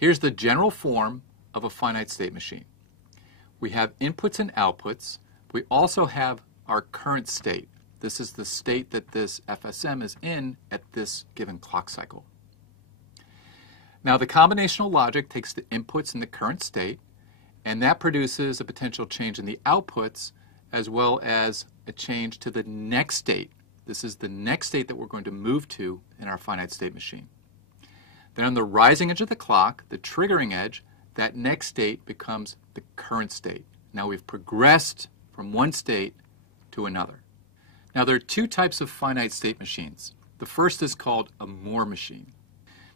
Here's the general form of a finite state machine. We have inputs and outputs. We also have our current state. This is the state that this FSM is in at this given clock cycle. Now the combinational logic takes the inputs in the current state, and that produces a potential change in the outputs as well as a change to the next state. This is the next state that we're going to move to in our finite state machine. Then on the rising edge of the clock, the triggering edge, that next state becomes the current state. Now we've progressed from one state to another. Now there are two types of finite state machines. The first is called a Moore machine.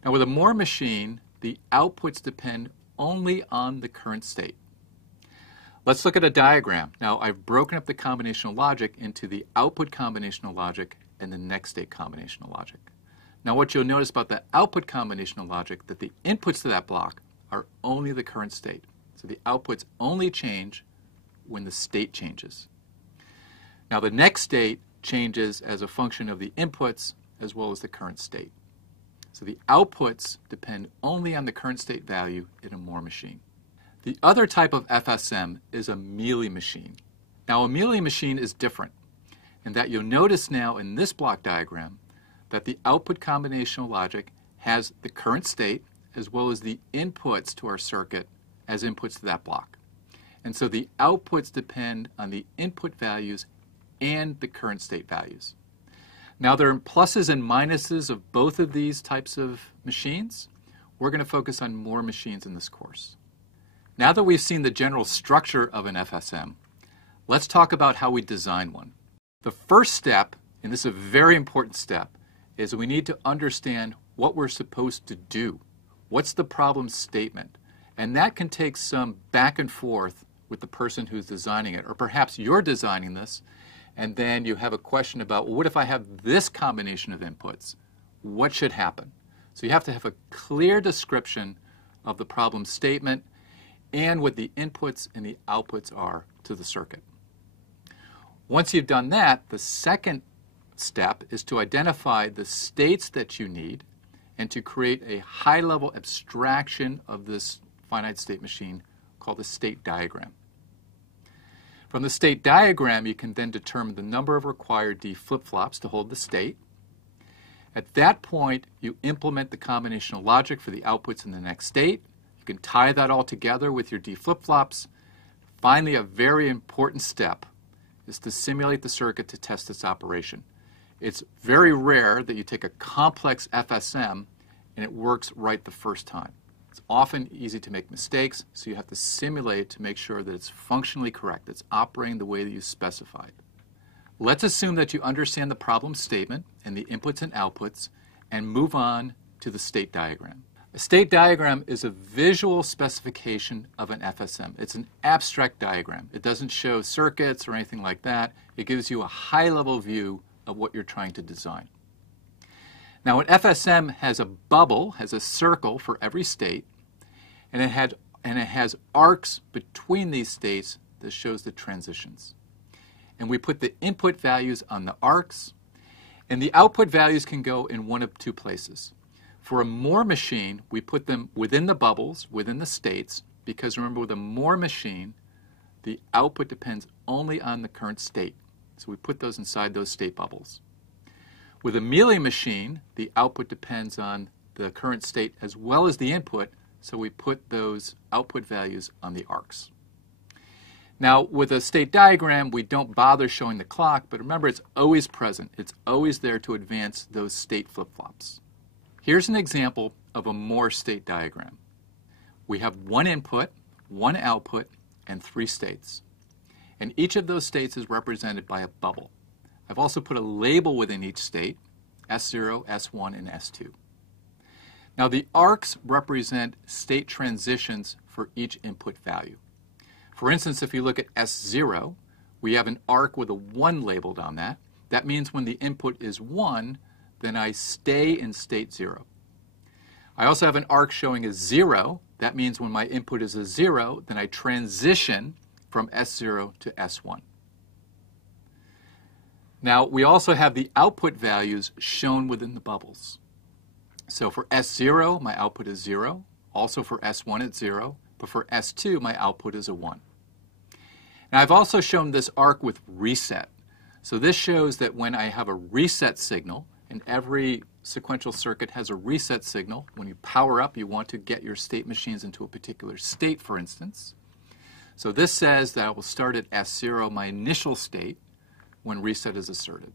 Now with a Moore machine, the outputs depend only on the current state. Let's look at a diagram. Now I've broken up the combinational logic into the output combinational logic and the next state combinational logic. Now what you'll notice about the output combinational logic, that the inputs to that block are only the current state. So the outputs only change when the state changes. Now the next state changes as a function of the inputs as well as the current state. So the outputs depend only on the current state value in a Moore machine. The other type of FSM is a Mealy machine. Now a Mealy machine is different in that you'll notice now in this block diagram that the output combinational logic has the current state as well as the inputs to our circuit as inputs to that block. And so the outputs depend on the input values and the current state values. Now there are pluses and minuses of both of these types of machines. We're going to focus on Moore machines in this course. Now that we've seen the general structure of an FSM, let's talk about how we design one. The first step, and this is a very important step, is we need to understand what we're supposed to do. What's the problem statement? And that can take some back and forth with the person who's designing it, or perhaps you're designing this and then you have a question about, well, what if I have this combination of inputs? What should happen? So you have to have a clear description of the problem statement and what the inputs and the outputs are to the circuit. Once you've done that, the second step is to identify the states that you need and to create a high-level abstraction of this finite state machine called the state diagram. From the state diagram, you can then determine the number of required D flip-flops to hold the state. At that point, you implement the combinational logic for the outputs in the next state. You can tie that all together with your D flip-flops. Finally, a very important step is to simulate the circuit to test its operation. It's very rare that you take a complex FSM and it works right the first time. It's often easy to make mistakes, so you have to simulate to make sure that it's functionally correct, it's operating the way that you specified. Let's assume that you understand the problem statement and the inputs and outputs and move on to the state diagram. A state diagram is a visual specification of an FSM. It's an abstract diagram. It doesn't show circuits or anything like that. It gives you a high-level view of what you're trying to design. Now an FSM has a bubble, has a circle for every state, and it has arcs between these states that shows the transitions. And we put the input values on the arcs, and the output values can go in one of two places. For a Moore machine, we put them within the bubbles, within the states, because remember with a Moore machine, the output depends only on the current state. So we put those inside those state bubbles. With a Mealy machine, the output depends on the current state as well as the input, so we put those output values on the arcs. Now, with a state diagram, we don't bother showing the clock, but remember it's always present. It's always there to advance those state flip-flops. Here's an example of a Moore state diagram. We have one input, one output, and three states. And each of those states is represented by a bubble. I've also put a label within each state, S0, S1, and S2. Now the arcs represent state transitions for each input value. For instance, if you look at S0, we have an arc with a 1 labeled on that. That means when the input is 1, then I stay in state 0. I also have an arc showing a 0. That means when my input is a 0, then I transition from S0 to S1. Now, we also have the output values shown within the bubbles. So for S0, my output is 0. Also for S1 it's 0, but for S2 my output is a 1. Now I've also shown this arc with reset. So this shows that when I have a reset signal, and every sequential circuit has a reset signal. When you power up, you want to get your state machines into a particular state, for instance. So this says that I will start at S0, my initial state, when reset is asserted.